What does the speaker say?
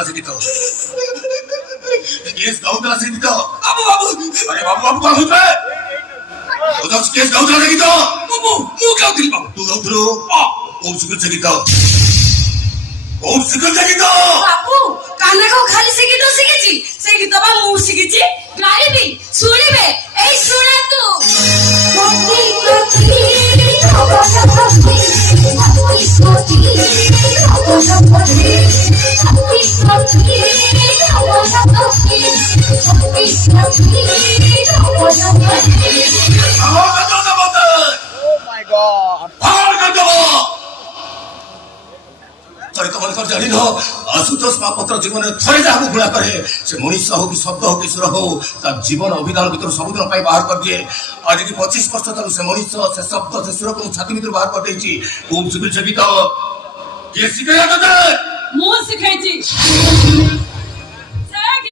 गाउतला से गीत केस गाउतला से गीत बाबू बाबू अरे बाबू बाबू कौन होता है उधर केस गाउतला से गीत बाबू मु गाउतली बाबू तू गाउतलो कौन सुकर से गीत बाबू कान्हा को खाली से गीत शिखिची से गीत बा मु शिखिची गाइबी सुनिबे ए सुना तू Oh my God! चरित मन कर जानी नो आशुतोष महापात्र जीवन थरे जहाँ गुणा करे से मनुष्य हो कि शब्द हो कि सुर हो जीवन अभिधान भर सबुदिन बाहर कर दिए आज की 25 वर्ष तक से मनुष्य से शब्द से सुर को छाती भर बाहर कर देती खूब सुखी गीत किए शिखे